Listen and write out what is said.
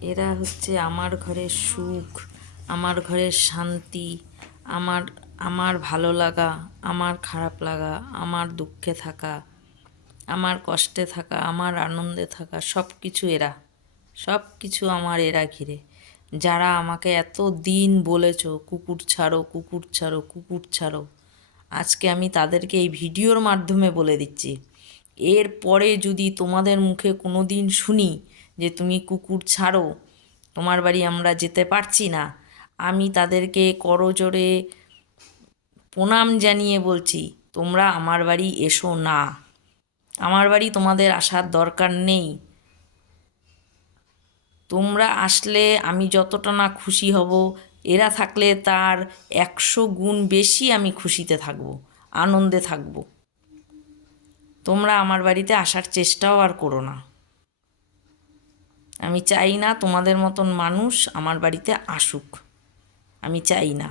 এরা হচ্ছে আমার ঘরের সুখ, আমার ঘরের শান্তি, আমার আমার ভালো লাগা, আমার খারাপ লাগা, আমার দুঃখে থাকা, আমার কষ্টে থাকা, আমার আনন্দে থাকা, সব কিছু এরা, সব কিছু আমার এরা ঘিরে। যারা আমাকে এত দিন বলেছ কুকুর ছাড়ো, কুকুর ছাড়ো, কুকুর ছাড়ো, আজকে আমি তাদেরকে এই ভিডিওর মাধ্যমে বলে দিচ্ছি, এরপরে যদি তোমাদের মুখে কোনো দিন শুনি যে তুমি কুকুর ছাড়ো, তোমার বাড়ি আমরা যেতে পারছি না, আমি তাদেরকে করজোড়ে প্রণাম জানিয়ে বলছি, তোমরা আমার বাড়ি এসো না। আমার বাড়ি তোমাদের আসার দরকার নেই। তোমরা আসলে আমি যতটা না খুশি হব, এরা থাকলে তার 100 গুণ বেশি আমি খুশিতে থাকব, আনন্দে থাকব। তোমরা আমার বাড়িতে আসার চেষ্টাও আর করো না। আমি চাই না তোমাদের মতন মানুষ আমার বাড়িতে আসুক, আমি চাই না।